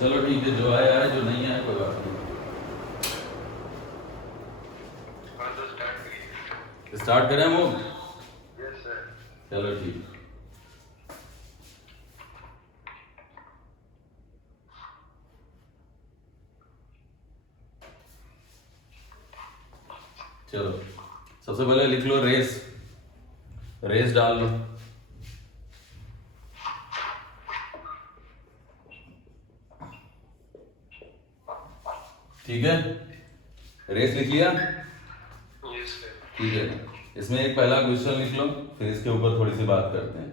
चलो ठीक है, जो आया है, जो नहीं आया कोई बात नहीं। स्टार्ट करें हम? Yes sir. चलो ठीक। चलो सबसे पहले लिख लो रेस। रेस डाल लो। ठीक है, रेस लिख लिया? Yes sir. ठीक है, इसमें एक पहला क्वेश्चन लिख लो, फिर इसके ऊपर थोड़ी सी बात करते हैं।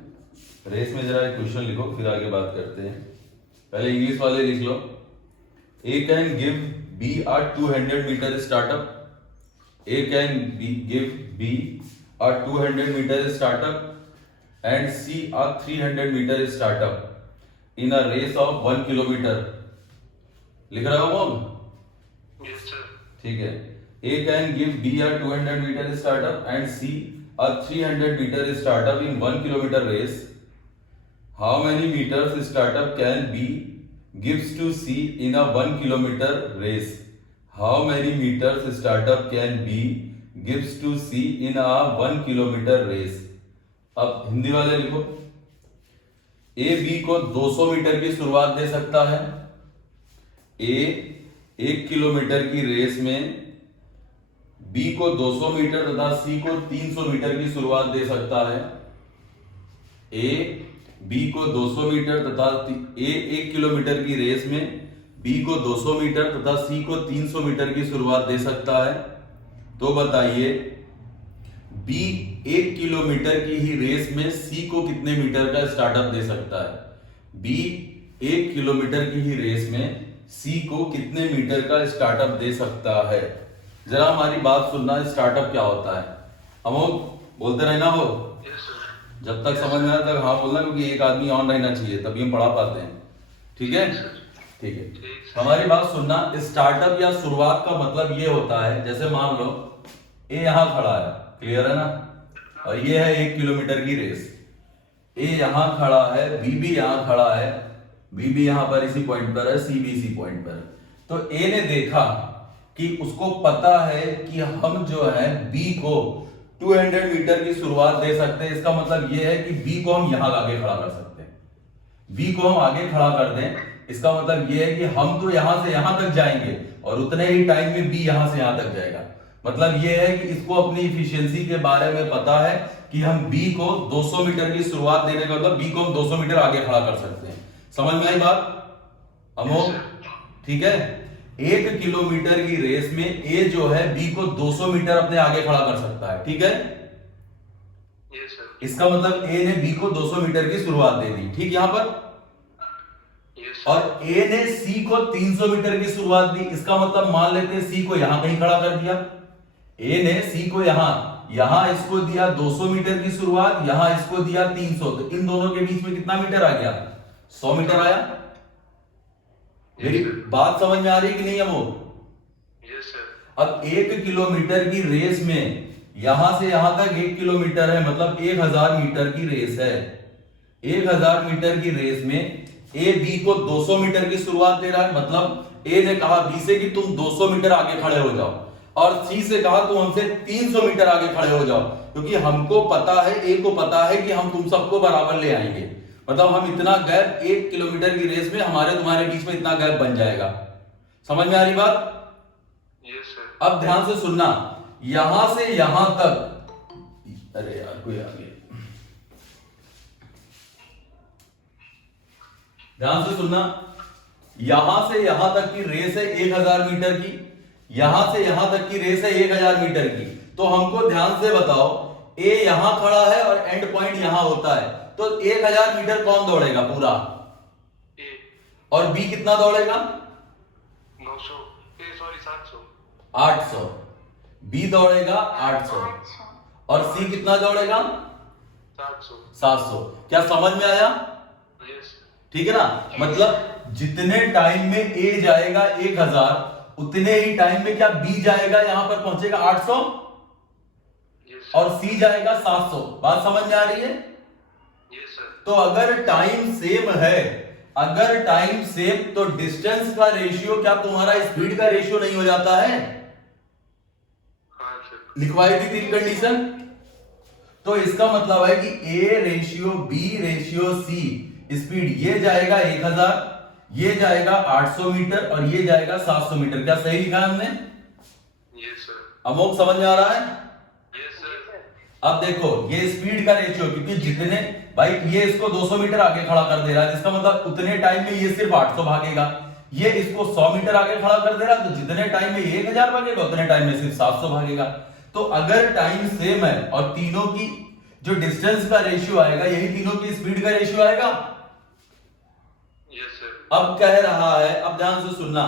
रेस में जरा एक क्वेश्चन लिखो, फिर आगे बात करते हैं। पहले इंग्लिश वाले लिख लो। A can give B a 200 metre startup. A can give B a 200 meter startup and C a 300 meter startup in a race of 1 kilometer. लिख रहे हो मोम? Yes sir. ठीक है। A can give B a 200 meter startup and C a 300 meter startup in 1 kilometer race. How many meters startup can B gives to C in a 1 kilometer race? How many meters startup can B gives to C in a 1 kilometer race? अब हिंदी वाले लिखो। ए B को 200 metre की शुरुआत दे सकता है। ए 1 kilometre की रेस में बी को 200 मीटर तथा सी को 300 मीटर की शुरुआत दे सकता है। ए बी को 200 मीटर तथा ए 1 किलोमीटर की रेस में बी को 200 मीटर तथा सी को 300 मीटर की शुरुआत दे सकता है। तो बताइए बी 1 किलोमीटर की ही रेस में सी को कितने मीटर का स्टार्टअप दे सकता है? बी 1 किलोमीटर की ही रेस में सी को कितने मीटर का स्टार्टअप दे सकता है? जरा हमारी बात सुनना, स्टार्टअप क्या होता है? अमोल बोलते रहना हो, यस सर। जब तक समझ में आए तक हाँ बोलना, क्योंकि एक आदमी ऑन रहना चाहिए तभी हम पढ़ा पाते हैं। ठीक है? ठीक है, हमारी बात सुनना। स्टार्टअप या शुरुआत का मतलब ये होता है, जैसे मान लो ए यहां खड़ा है, क्लियर है ना, और ये है 1 किलोमीटर की रेस। ए यहां खड़ा है, बी भी यहां खड़ा है, बी भी यहां पर इसी पॉइंट पर है, सी भी इसी पॉइंट पर है। तो ए ने देखा कि उसको पता है कि हम जो है बी को 200 मीटर की शुरुआत दे सकते हैं। इसका मतलब ये है कि बी को हम यहां आगे खड़ा कर सकते हैं। बी को हम आगे खड़ा कर दें, इसका मतलब ये है कि हम तो यहां से यहां तक जाएंगे और उतने ही टाइम में बी यहां से यहां तक जाएगा। मतलब ये है कि इसको अपनी इफिशियंसी के बारे में पता है कि हम बी को 200 मीटर की शुरुआत देने का मतलब बी को हम 200 मीटर आगे खड़ा कर सकते हैं। समझ में आई बात अमोल? ठीक है, 1 किलोमीटर की रेस में ए जो है बी को 200 मीटर अपने आगे खड़ा कर सकता है। ठीक है, यस सर। इसका मतलब ए ने बी को 200 मीटर की शुरुआत दे दी। ठीक, यहां पर और ए ने सी को 300 मीटर की शुरुआत दी। इसका मतलब मान लेते हैं सी को यहां कहीं खड़ा कर दिया। ए ने सी को यहां इसको दिया 200 मीटर की शुरुआत, यहां इसको दिया 300, तो इन दोनों के बीच में कितना मीटर आ गया? 100 मीटर आया। मेरी बात समझ में आ रही है कि नहीं अमोल? Yes sir. अब 1 किलोमीटर की रेस में यहां से यहां तक 1 किलोमीटर है, मतलब 1000 मीटर की रेस है। 1000 मीटर की रेस में ए बी को 200 मीटर की शुरुआत दे रहा है। मतलब ए ने कहा बी से कि तुम 200 मीटर आगे खड़े हो जाओ, और सी से कहा तुम हमसे 300 मीटर आगे खड़े हो जाओ, क्योंकि हमको पता है, ए को पता है कि हम तुम सबको बराबर ले आएंगे। मतलब हम इतना गैप 1 किलोमीटर की रेस में हमारे तुम्हारे बीच में इतना गैप बन जाएगा। समझ में आ रही बात? Yes sir. अब ध्यान से सुनना, यहां से यहां तक, अरे यार कोई आ गया, ध्यान से सुनना, यहां से यहां तक की रेस है 1000 मीटर की, यहां से यहां तक की रेस है 1000 मीटर की। तो हमको ध्यान से बताओ, ए यहां खड़ा है और एंड पॉइंट यहां होता है, तो 1000 मीटर कौन दौड़ेगा पूरा? ए। और बी कितना दौड़ेगा? 900, सॉरी 700। 800। बी दौड़ेगा 800 और सी कितना दौड़ेगा? 700। 700। क्या समझ में आया? यस। ठीक है ना, मतलब जितने टाइम में ए जाएगा 1000, उतने ही टाइम में क्या बी जाएगा, यहां पर पहुंचेगा 800 और सी जाएगा 700। बात समझ में आ रही है? Yes sir. तो अगर टाइम सेम है अगर टाइम सेम तो डिस्टेंस का रेशियो क्या तुम्हारा स्पीड का रेशियो नहीं हो जाता है? हाँ सर। लिखवाई थी 3 कंडीशन। तो इसका मतलब है कि A ratio B ratio C speed ये जाएगा 1000, ये जाएगा 800 मीटर और ये जाएगा 700 मीटर। क्या सही लिखा है हमने? Yes sir. अमोक समझ में आ रहा है? Yes sir. अब देखो ये स्पीड का रेशियो, क्योंकि जितने भाई ये इसको 200 मीटर आगे खड़ा कर दे रहा है, इसका मतलब उतने टाइम में ये सिर्फ 800 भागेगा। ये इसको 100 मीटर आगे खड़ा कर दे रहा है, तो जितने टाइम में 1000 भागेगा उतने टाइम में सिर्फ 700 भागेगा। तो अगर टाइम सेम है और तीनों की जो डिस्टेंस का रेशियो आएगा यही तीनों की स्पीड का रेशियो आएगा। Yes sir. अब कह रहा है, अब ध्यान से सुनना,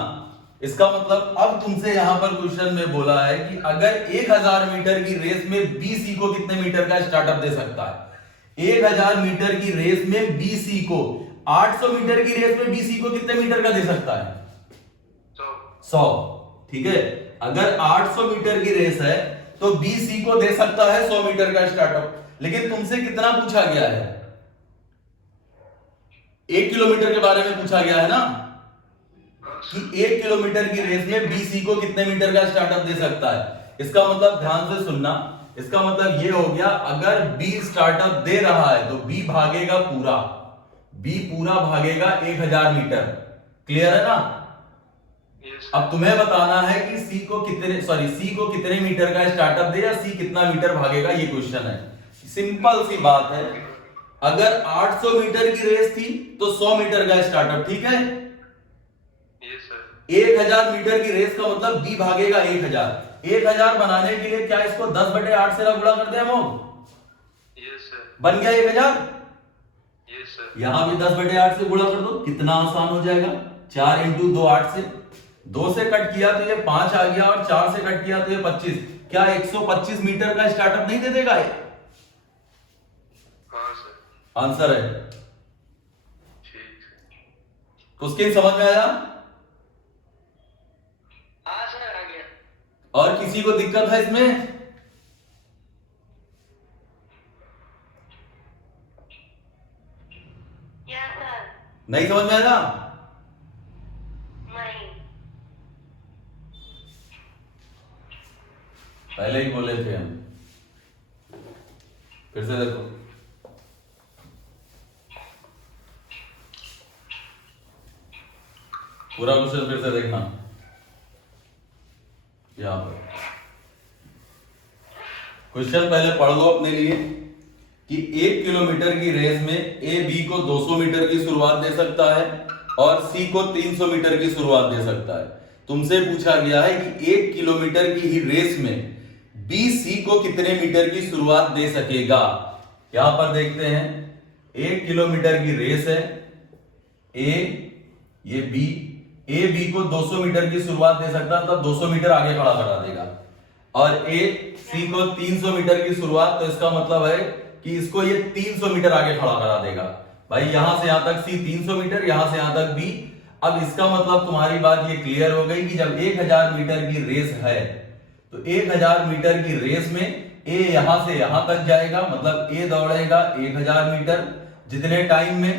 इसका मतलब अब तुमसे यहां पर क्वेश्चन में बोला है कि अगर 1000 मीटर की रेस में BC को कितने मीटर का स्टार्टअप दे सकता है? 1000 मीटर की रेस में BC को 800 मीटर की रेस में BC को कितने मीटर का दे सकता है? 100। ठीक है, अगर 800 मीटर की रेस है तो BC को दे सकता है 100 मीटर का स्टार्टअप। लेकिन तुमसे कितना पूछा गया है? 1 किलोमीटर के बारे में पूछा गया है ना, कि 1 किलोमीटर की रेस में BC को कितने मीटर का स्टार्टअप दे सकता है। इसका मतलब ध्यान से सुनना, इसका मतलब ये हो गया अगर B स्टार्टअप दे रहा है तो B भागेगा पूरा, B पूरा भागेगा 1000 मीटर। क्लियर है ना? यस। अब तुम्हें बताना है कि C को कितने मीटर का स्टार्टअप दे या C कितना मीटर भागेगा, ये क्वेश्चन है। सिंपल सी बात है, अगर 800 मीटर की रेस थी तो 100 मीटर का स्टार्टअप। ठीक है, यस सर। 1000 मीटर की रेस का मतलब B भागेगा 1000 बनाने के लिए क्या इसको 10/8 से गुणा कर दे हम? Yes sir. बन गया 1000। Yes sir. यहां भी 10/8 से गुणा कर दो, कितना आसान हो जाएगा। 4 × 2 8 से, 2 से कट किया तो ये 5 आ गया और 4 से कट किया तो ये 25। क्या 125 मीटर का स्टार्टअप नहीं दे देगा ये? हाँ सर। आंसर है। ठीक। क्वेश्चन समझ में आया? हाँ सर, आ गया। और किसी को दिक्कत है इसमें? Yes sir. नहीं समझ में आया? नहीं। पहले ही बोले थे हम। फिर से देखो, पूरा क्वेश्चन फिर से देखना। यहां पर क्वेश्चन पहले पढ़ लो अपने लिए कि 1 किलोमीटर की रेस में A B को 200 मीटर की शुरुआत दे सकता है और C को 300 मीटर की शुरुआत दे सकता है। तुमसे पूछा गया है कि 1 किलोमीटर की ही रेस में B C को कितने मीटर की शुरुआत दे सकेगा। यहां पर देखते हैं, 1 किलोमीटर की रेस है, A ये A B को 200 मीटर की शुरुआत दे सकता है, तब 200 मीटर आगे खड़ा करा देगा। और A C को 300 मीटर की शुरुआत, तो इसका मतलब है कि इसको ये 300 मीटर आगे खड़ा करा देगा। भाई यहां से यहां तक C 300 मीटर, यहां से यहां तक B। अब इसका मतलब तुम्हारी बात ये क्लियर हो गई कि जब 1000 मीटर की रेस है तो 1000 मीटर की रेस में A यहां से यहां तक जाएगा, मतलब A दौड़ेगा 1000 मीटर। जितने टाइम में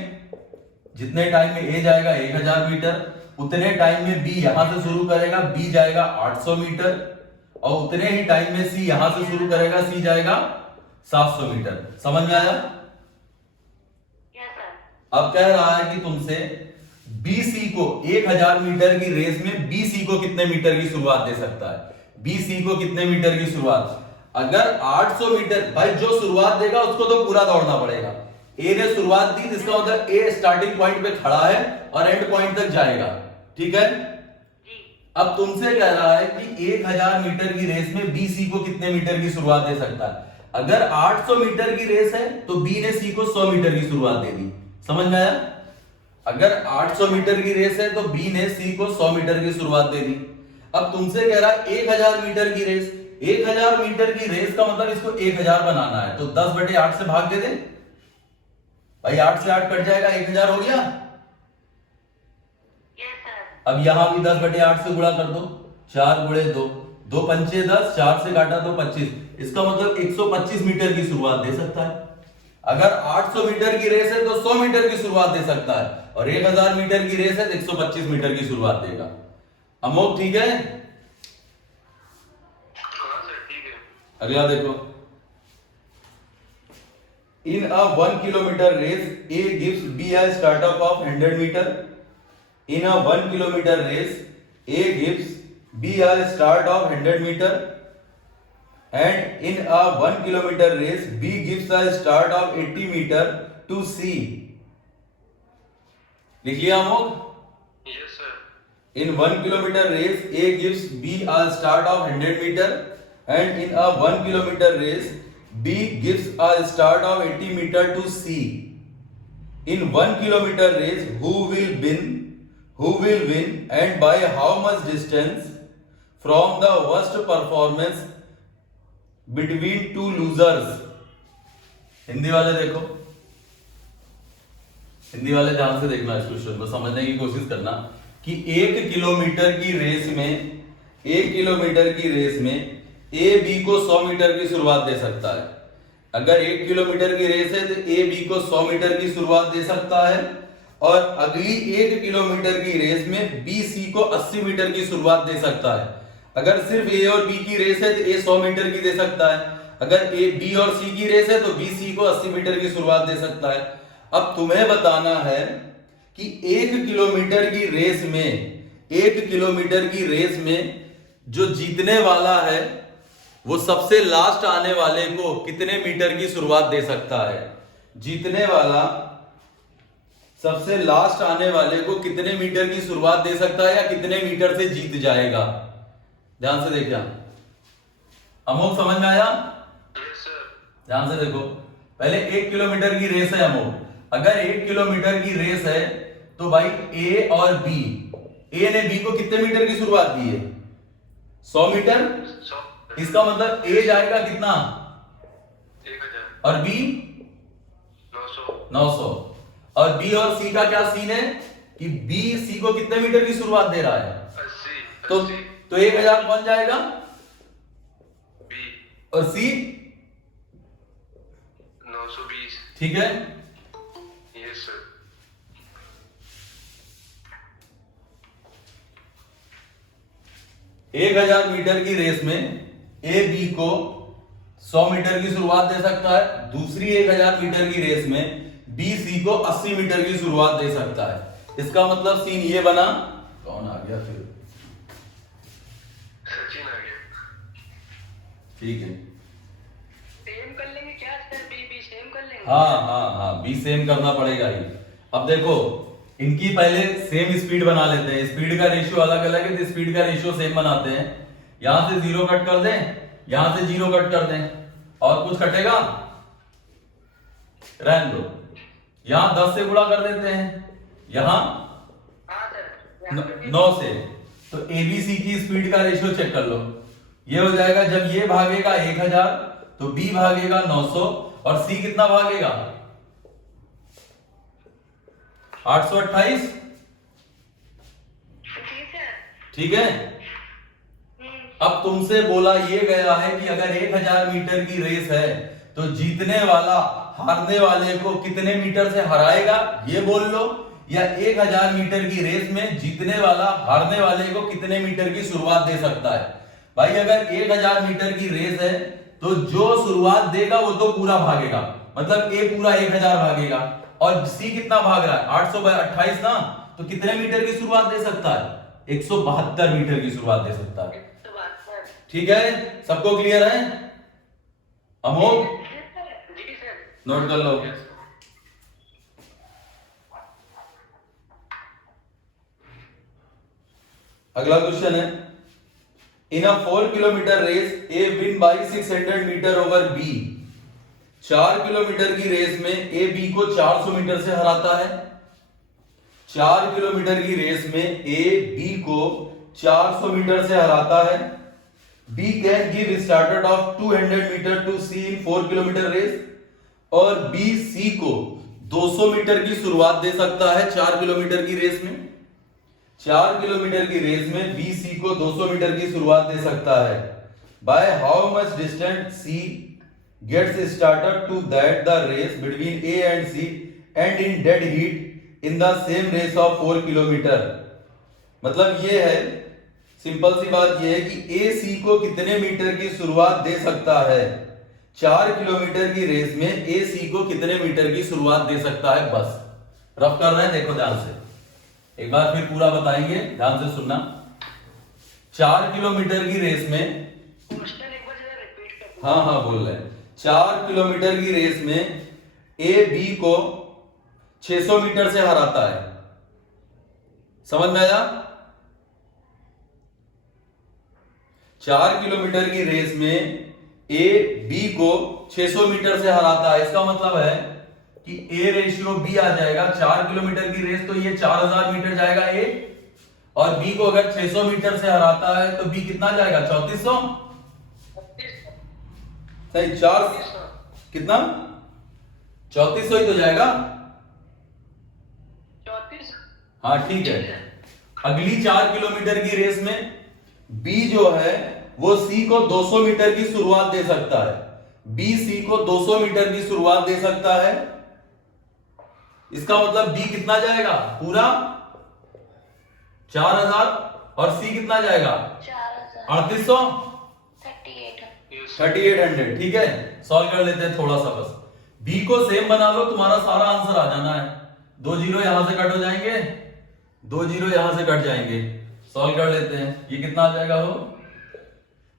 A जाएगा 1000 मीटर, उतने टाइम में B यहां से शुरू करेगा, B जाएगा 800 मीटर, और उतने ही टाइम में C यहां से शुरू करेगा, C जाएगा 700 मीटर। समझ में आया? Yes sir. अब कह रहा है कि तुमसे BC को 1000 मीटर की रेस में BC को कितने मीटर की शुरुआत दे सकता है। BC को कितने मीटर की शुरुआत? अगर 800 मीटर, भाई जो शुरुआत देगा उसको तो पूरा दौड़ना पड़ेगा। A ने शुरुआत दी, इसका मतलब A स्टार्टिंग पॉइंट पे खड़ा है और एंड पॉइंट तक जाएगा। ठीक है, जी। अब तुमसे कह रहा है कि 1000 मीटर की रेस में BC को कितने मीटर की शुरुआत दे सकता है। अगर 800 मीटर की रेस है तो B ने C को 100 मीटर की शुरुआत दे दी। समझ में आया? अगर 800 मीटर की रेस है तो B ने C को 100 मीटर की शुरुआत दे दी। अब तुमसे कह रहा है 1000 मीटर की रेस, 1000 मीटर की रेस का मतलब इसको 1000 बनाना है, तो 10/8 से भाग दे। भाई 8 से 8 कट जाएगा, 1000 हो गया। Yes sir. अब यहां भी 10/8 से गुणा कर दो, 4 × 2, 2 पंचे 10, 4 से काटा तो 25। इसका मतलब 125 मीटर की शुरुआत दे सकता है। अगर 800 मीटर की रेस है तो 100 मीटर की शुरुआत दे सकता है। और 1000 मीटर की रेस है तो 125 मीटर की शुरुआत देगा। अमोक ठीक है? हाँ सर ठीक है। अगला देखो, in a 1 kilometre race A gives B a startup of 100 meter. In a 1 kilometer race A gives B a start of 100 meter, and in a 1 kilometer race B gives a start of 80 meter to C. लिख लिया Amok? Yes sir. In 1 kilometer race A gives B a start of 100 meter, and in a 1 kilometer race B gives a start of 80 meter to C. In 1 kilometer race who will win and by how much distance from the worst performance between two losers? Hindi वाले देखो, हिंदी वाले ध्यान से देखना, इस question को समझने की कोशिश करना कि 1 किलोमीटर की रेस में ए बी को 100 मीटर की शुरुआत दे सकता है। अगर 1 किलोमीटर की रेस है तो ए बी को 100 मीटर की शुरुआत दे सकता है, और अगली 1 किलोमीटर की रेस में बी सी को 80 मीटर की शुरुआत दे सकता है। अगर सिर्फ ए और बी की रेस है तो ए 100 मीटर की दे सकता है, अगर ए बी और सी की रेस है तो बी सी को 80 मीटर की शुरुआत दे सकता है। अब तुम्हें बताना है कि 1 किलोमीटर की रेस में जो जीतने वाला है वो सबसे लास्ट आने वाले को कितने मीटर की शुरुआत दे सकता है। जीतने वाला सबसे लास्ट आने वाले को कितने मीटर की शुरुआत दे सकता है या कितने मीटर से जीत जाएगा। ध्यान से देखिए, अमोक समझ में आया? Yes sir. ध्यान से देखो, पहले 1 किलोमीटर की रेस है अमोक। अगर 1 किलोमीटर की रेस है तो भाई ए और बी, ए ने बी को कितने मीटर की शुरुआत दी है? 100 मीटर। 100। इसका मतलब ए जाएगा कितना 1000 और बी 900। 900। और बी और सी का क्या सीन है कि बी सी को कितने मीटर की शुरुआत दे रहा है? 80। तो 1000 बन जाएगा बी और सी 920। ठीक है। Yes sir. एक 1000 मीटर की रेस में ए बी को 100 मीटर की शुरुआत दे सकता है, दूसरी 1000 मीटर की रेस में बी सी को 80 मीटर की शुरुआत दे सकता है। इसका मतलब सीन ये बना, कौन आ गया फिर? सचिन आ गया। ठीक है, सेम कर लेंगे क्या सर? बी सेम कर लेंगे? हाँ बी सेम करना पड़ेगा ही। अब देखो, इनकी पहले सेम स्पीड बना लेते हैं। स्पीड का रेशियो अलग अलग है तो स्पीड का रेशियो सेम बनाते हैं। यहां से 0 कट कर दें, यहां से 0 कट कर दें, और कुछ कटेगा? रहने दो। यहां 10 से गुणा कर देते हैं, यहां हाँ सर। 9 से। तो एबीसी की स्पीड का रेशियो चेक कर लो। ये हो जाएगा, जब ये भागेगा 1000 तो बी भागेगा 900 और सी कितना भागेगा? 828। ठीक है। अब तुमसे बोला ये गया है कि अगर 1000 मीटर की रेस है तो जीतने वाला हारने वाले को कितने मीटर से हराएगा, ये बोल लो, या 1000 मीटर की रेस में जीतने वाला हारने वाले को कितने मीटर की शुरुआत दे सकता है। भाई अगर 1000 मीटर की रेस है तो जो शुरुआत देगा वो तो पूरा भागेगा, मतलब ए पूरा 1000 भागेगा, और सी कितना भाग रहा है? 828 ना, तो कितने मीटर की शुरुआत दे सकता है? 172 मीटर की शुरुआत दे सकता है। ठीक है, सबको क्लियर है? अमोक जी सर। नोट कर लो। अगला क्वेश्चन है, in a 4 kilometre race A win by 600 metre over B. 4 kilometre की रेस में ए बी को 400 मीटर से हराता है। 4 किलोमीटर की रेस में ए बी को 400 मीटर से हराता है। B can give starter of 200 metre to C in 4 kilometre race, और बी सी को 200 मीटर की शुरुआत दे सकता है 4 किलोमीटर की रेस में। 4 किलोमीटर की रेस में बी सी को 200 मीटर की शुरुआत दे सकता है। By how much distance C gets started to that the race between A and C, and in dead heat in the same race of 4 किलोमीटर। मतलब ये है, सिंपल सी बात ये है कि ए सी को कितने मीटर की शुरुआत दे सकता है। 4 किलोमीटर की रेस में ए सी को कितने मीटर की शुरुआत दे सकता है। बस रफ कर रहे हैं, देखो ध्यान से, एक बार फिर पूरा बताएंगे, ध्यान से सुनना। 4 किलोमीटर की रेस में, क्वेश्चन एक बार जरा रिपीट कर। हाँ बोल रहे हैं, 4 किलोमीटर की रेस में ए बी को 600 मीटर से हराता है। समझ में आया? 4 किलोमीटर की रेस में ए बी को 600 मीटर से हराता है। इसका मतलब है कि ए रेशियो बी आ जाएगा। 4 किलोमीटर की रेस तो ये 4000 मीटर जाएगा ए, और बी को अगर 600 मीटर से हराता है तो बी कितना जाएगा? 3400। सही, 4 कितना? 3400 ही तो जाएगा। 34। हाँ ठीक है। अगली 4 किलोमीटर की रेस में बी जो है वो सी को 200 मीटर की शुरुआत दे सकता है। बी सी को 200 मीटर की शुरुआत दे सकता है। इसका मतलब बी कितना जाएगा? पूरा 4000, और सी कितना जाएगा? 3800, 3800। ठीक है, सॉल्व कर लेते हैं थोड़ा सा बस। बी को सेम बना लो, तुम्हारा सारा आंसर आ जाना है। 2 जीरो यहां से कट हो जाएंगे, 2 जीरो यहां से कट जाएंगे। सॉल्व कर लेते हैं, ये कितना आ जाएगा? हो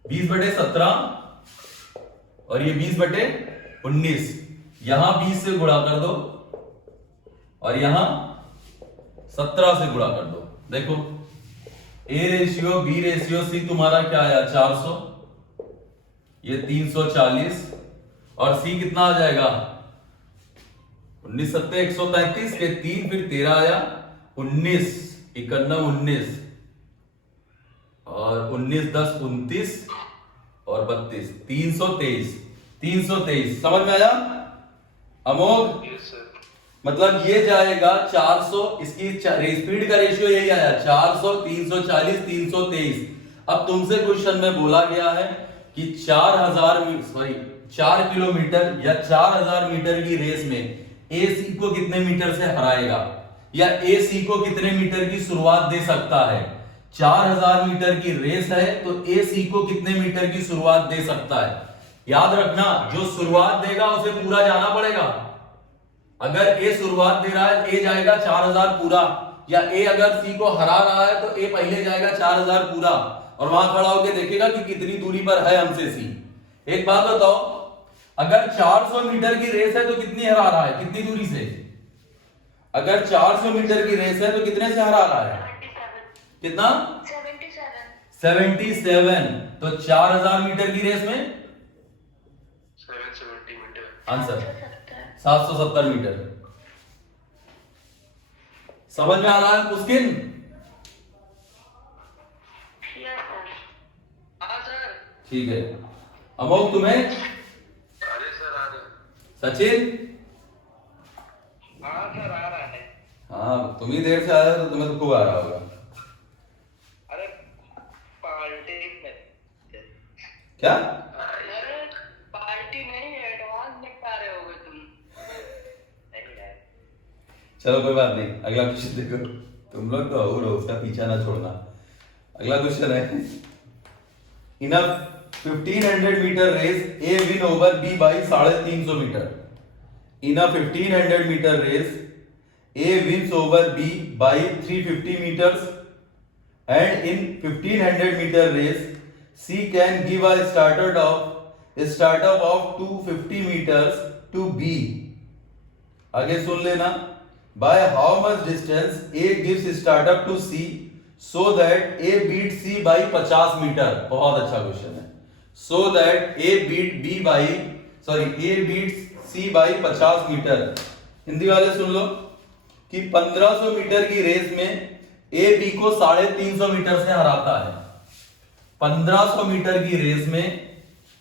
20/17, और ये 20/19। यहां 20 से गुणा कर दो, और यहां 17 से गुणा कर दो। देखो A ratio B ratio C तुम्हारा क्या आया? 400, ये 340, और सी कितना आ जाएगा? 19 सत्ते 133 के 3, फिर 13 आया 19, 91 19, और 19 10 29, और 32 323। समझ में आया अमोघ? Yes sir. मतलब ये जाएगा 400, इसकी स्पीड का रेशियो यही आया 400, 340, 323। अब तुमसे क्वेश्चन में बोला गया है कि 4 किलोमीटर या 4000 मीटर की रेस में ए सी को कितने मीटर से हराएगा, या ए सी को कितने मीटर की शुरुआत दे सकता है। 4000 मीटर की रेस है तो ए सी को कितने मीटर की शुरुआत दे सकता है। याद रखना, जो शुरुआत देगा उसे पूरा जाना पड़ेगा। अगर ए शुरुआत दे रहा है, ए जाएगा 4000 पूरा, या ए अगर सी को हरा रहा है तो ए पहले जाएगा 4000 पूरा, और वहां खड़ा होकर देखेगा कि कितनी दूरी पर है हमसे सी। एक बात बताओ, अगर 400 मीटर की रेस है तो कितनी हरा रहा है, कितनी दूरी से? अगर 400 मीटर की रेस है तो कितने से हरा रहा है? कितना? 77। तो 4000 मीटर की रेस में 770 मीटर। Answer 770 metre. समझ में आ रहा है मुश्किल? हाँ सर। ठीक है अमोघ, तुम्हें? अरे सर आ रहे। सचिन? हाँ सर आ रहा है। हाँ तुम ही देर से आया तो तुम्हें तो खूब आ रहा होगा। अरे पार्टी में। क्या? अरे पार्टी नहीं, एडवांस निपटा रहे होगे तुम। नहीं है। चलो कोई बात नहीं, अगला क्वेश्चन देखो। तुम लोग तो और उसका पीछा ना छोड़ना। अगला क्वेश्चन है, in a 1500 metre race A win over B by 350 metre. In a 1500 metre race A wins over B by 350 meters, and in 1500 meter race C can give a startup of 250 meters to B. आगे सुन लेना, by how much distance A gives startup to C so that A beats C by 50 metre. बहुत अच्छा question है। so that A beats C by 50 metre. Hindi वाले सुन लो कि 1500 metre की race में ए बी को 350 मीटर से हराता है। 1500 मीटर की रेस में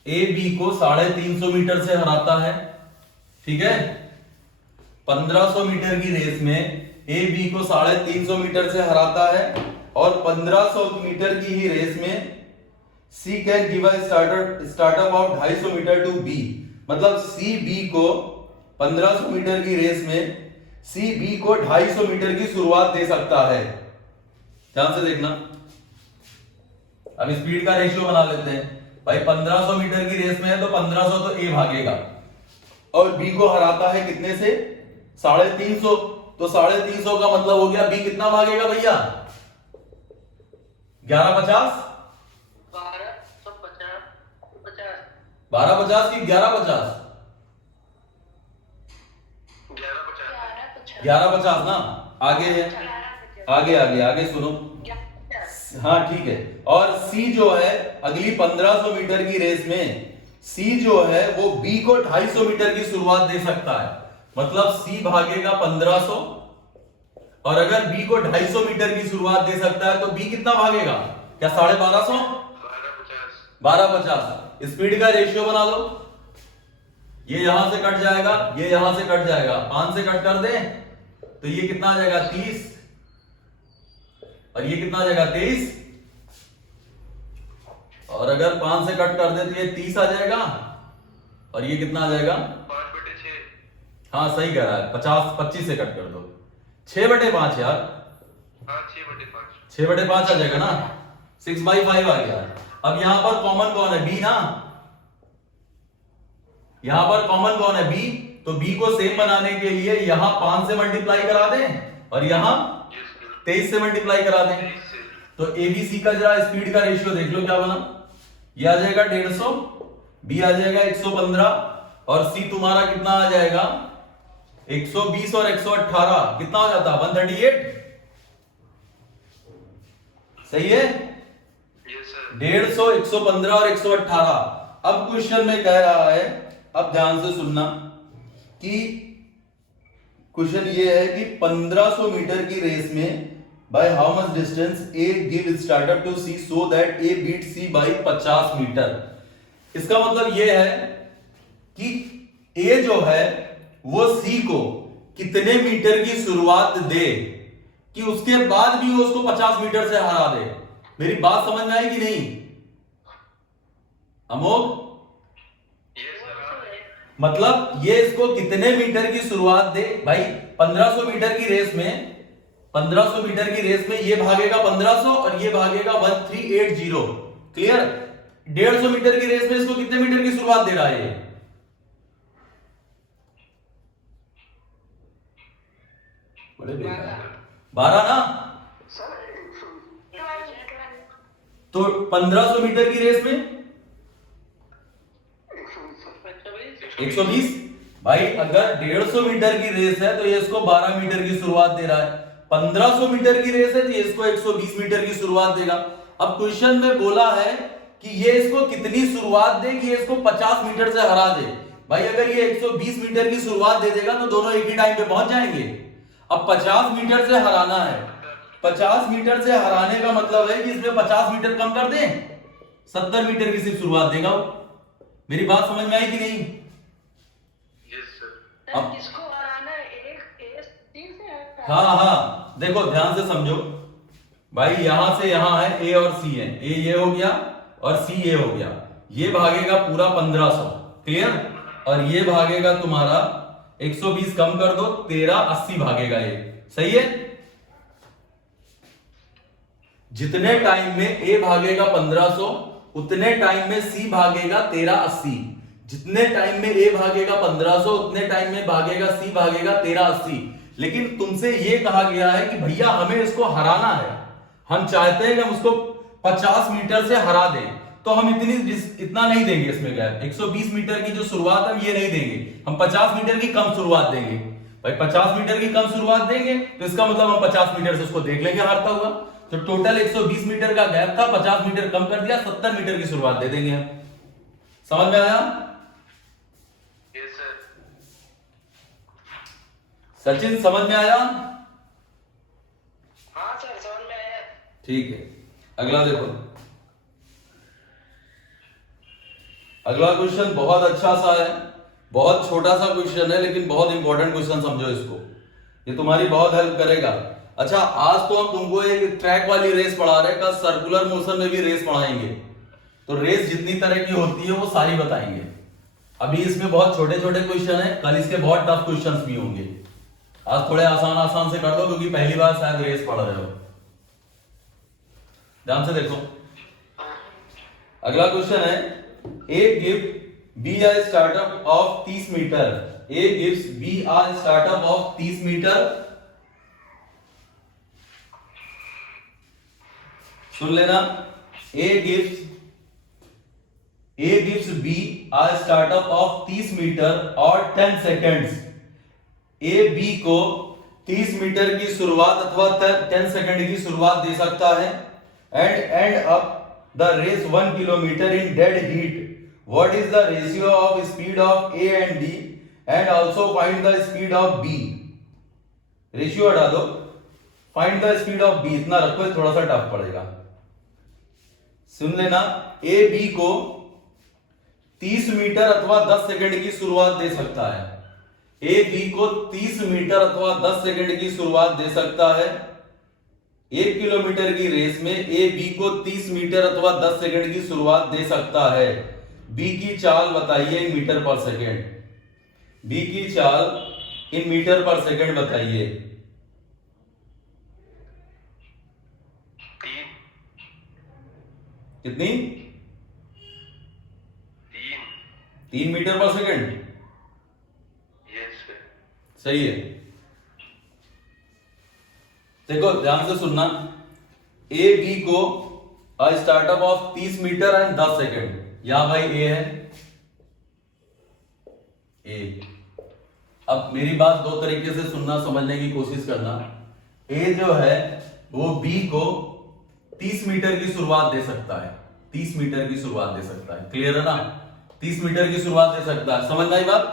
ए बी को 350 मीटर से हराता है। ठीक है, 1500 मीटर की रेस में ए बी को 350 मीटर से हराता है, और 1500 मीटर की ही रेस में C can give a startup of 250 metre to B. मतलब सी बी को 1500 मीटर की रेस में सी बी को 250 मीटर की शुरुआत दे सकता है। ध्यान से देखना, अब स्पीड का रेशियो बना लेते हैं भाई। 1500 मीटर की रेस में है तो 1500 तो ए भागेगा और बी को हराता है कितने से? 350। तो 350 का मतलब हो गया बी कितना भागेगा भैया? 1150। 1250 की 1150? 1150 ना। आगे है, आगे सुनो। हाँ ठीक है। और सी जो है अगली 1500 मीटर की रेस में सी जो है वो बी को 250 मीटर की शुरुआत दे सकता है। मतलब सी भागेगा 1500 और अगर बी को 250 मीटर की शुरुआत दे सकता है तो बी कितना भागेगा? क्या 1250? 1250। स्पीड का रेशियो बना लो। ये यहां से कट जाएगा, ये यहां से कट जाएगा, 5 से कट कर दे तो ये कितना आ जाएगा? 30। और ये कितना आ जाएगा? 23। और अगर 5 से कट कर दे तो ये 30 आ जाएगा और ये कितना आ जाएगा? 5/6। हाँ सही कह रहा है। 25 से कट कर दो। 6/5 यार। हाँ 6/5। 6/5 आ जाएगा ना। 6/5 आ गया। अब यहां पर कॉमन कौन है? बी ना। यहां पर कॉमन कौन है? बी। तो बी को सेम बनाने के लिए यहां 5 से मल्टीप्लाई करा दें और यहां 23 से मल्टीप्लाई करा दें। तो एबीसी का जरा स्पीड का रेशियो देख लो क्या बना। ये आ जाएगा 150, बी आ जाएगा 115 और सी तुम्हारा कितना आ जाएगा? 120 और 118 कितना हो जाता? 138। सही है। 150, 115 और 118। अब क्वेश्चन में कह रहा है, अब ध्यान से सुनना कि क्वेश्चन ये है कि 1500 मीटर की रेस में by how much distance A give startup to C so that A beat C by 50 metre. इसका मतलब ये है कि ए जो है वो सी को कितने मीटर की शुरुआत दे कि उसके बाद भी वो उसको 50 मीटर से हरा दे। मेरी बात समझ में आई कि नहीं अमोघ? मतलब ये इसको कितने मीटर की शुरुआत दे भाई? 1500 मीटर की रेस में 1500 मीटर की रेस में ये भागेगा 1500 और ये भागेगा 1380। क्लियर? 150 मीटर की रेस में इसको कितने मीटर की शुरुआत दे रहा है ये? बड़े 12 ना। तो 1500 मीटर की रेस में 120। भाई अगर 150 मीटर की रेस है तो ये इसको 12 मीटर की शुरुआत दे रहा है। 1500 मीटर की रेस है तो ये इसको 120 मीटर की शुरुआत देगा। अब क्वेश्चन में बोला है कि ये इसको कितनी शुरुआत दे कि ये इसको 50 मीटर से हरा दे। भाई अगर ये 120 मीटर की शुरुआत दे देगा तो दोनों एक ही टाइम पे पहुंच जाएंगे। अब 50 मीटर से हराना है। 50 मीटर से हराने का मतलब है कि इसमें 50 मीटर कम कर दें, 70 मीटर की सिर्फ शुरुआत देगा वो। मेरी बात समझ में आई कि नहीं? अब किसको हराना है? एक सी से? हाँ देखो ध्यान से समझो भाई। यहां से यहां है ए और सी है। ए ये हो गया और सी ये हो गया। ये भागेगा पूरा 1500। क्लियर? और ये भागेगा तुम्हारा 120 कम कर दो 1380 भागेगा ये। सही है? जितने टाइम में ए भागेगा 1500 उतने टाइम में सी भागेगा 1380। जितने टाइम में ए भागेगा 1500 उतने टाइम में भागेगा सी भागेगा 1380। लेकिन तुमसे ये कहा गया है कि भैया हमें इसको हराना है। हम चाहते हैं कि हम उसको 50 मीटर से हरा दें। तो हम इतना नहीं देंगे इसमें गैप। 120 मीटर की जो शुरुआत है ये नहीं देंगे, हम 50 मीटर की कम शुरुआत देंगे। भाई 50 मीटर की कम शुरुआत देंगे तो इसका मतलब हम 50 मीटर से उसको देख लेंगे हारता हुआ। तो टोटल 120 मीटर का गैप था, 50 मीटर कम कर दिया, 70 मीटर की शुरुआत दे देंगे हम। समझ में आया? सचिन समझ में आया? हाँ सर समझ में आया। ठीक है, अगला देखो। अगला क्वेश्चन बहुत अच्छा सा है, बहुत छोटा सा क्वेश्चन है लेकिन बहुत इंपॉर्टेंट क्वेश्चन समझो इसको, ये तुम्हारी बहुत हेल्प करेगा। अच्छा आज तो हम तुमको एक ट्रैक वाली रेस पढ़ा रहे हैं, कल सर्कुलर मोशन में भी रेस पढ़ाएंगे। तो रेस जितनी तरह की होती है वो सारी बताएंगे। अभी इसमें बहुत छोटे छोटे क्वेश्चन है, कल इसके बहुत टफ क्वेश्चंस भी होंगे। आज थोड़े आसान आसान से कर दो क्योंकि पहली बार शायद रेस पढ़ रहे हो। ध्यान से देखो, अगला क्वेश्चन है A give B a startup of 30 metre. A gives B a startup of 30 metre. सुन लेना, A gives B a startup of 30 metre और 10 सेकेंड्स। A B को 30 मीटर की शुरुआत अथवा 10 सेकेंड की शुरुआत दे सकता है and up the race 1 kilometre in dead heat. What is the ratio of speed of A and D and also find the speed of B। Ratio हटा दो, find the speed of B, इतना रखो, थोड़ा सा tough पड़ेगा। सुन लेना, A B को 30 metre अथवा 10 सेकंड की शुरुआत दे सकता है। A B को 30 मीटर अथवा 10 सेकंड की शुरुआत दे सकता है। 1 किलोमीटर की रेस में A B को 30 मीटर अथवा 10 सेकंड की शुरुआत दे सकता है। बी की चाल बताइए इन मीटर पर सेकेंड। बी की चाल इन मीटर पर सेकेंड बताइए। 3 कितनी? 3 मीटर पर सेकेंड। Yes sir. सही है। देखो ध्यान से सुनना, ए बी को startup of 30 metre and 10 second. यहां भाई ए है, ए। अब मेरी बात दो तरीके से सुनना, समझने की कोशिश करना। ए जो है वो बी को 30 मीटर की शुरुआत दे सकता है, 30 मीटर की शुरुआत दे सकता है। क्लियर है ना? 30 मीटर की शुरुआत दे सकता है। समझ आई बात?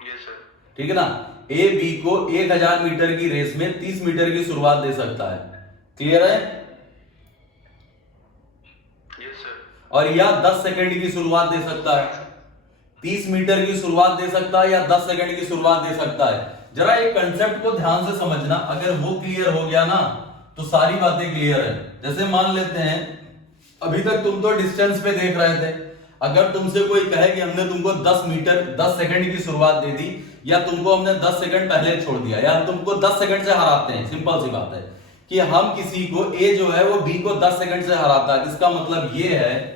Yes sir. ठीक है ना? ए बी को 1000 मीटर की रेस में 30 मीटर की शुरुआत दे सकता है। क्लियर है? और या 10 सेकंड की शुरुआत दे सकता है। 30 मीटर की शुरुआत दे सकता है या 10 सेकंड की शुरुआत दे सकता है। जरा एक कंसेप्ट को ध्यान से समझना, अगर वो क्लियर हो गया ना तो सारी बातें क्लियर है। जैसे मान लेते हैं, अभी तक तुम तो डिस्टेंस पे देख रहे थे, अगर तुमसे कोई कहे कि हमने तुमको 10 सेकंड की शुरुआत दे दी या तुमको हमने 10 सेकंड पहले छोड़ दिया या हम तुमको 10 सेकंड से हराते हैं, सिंपल सी बात है कि हम किसी को, ए जो है वो बी को 10 सेकंड से हराता है। इसका मतलब ये है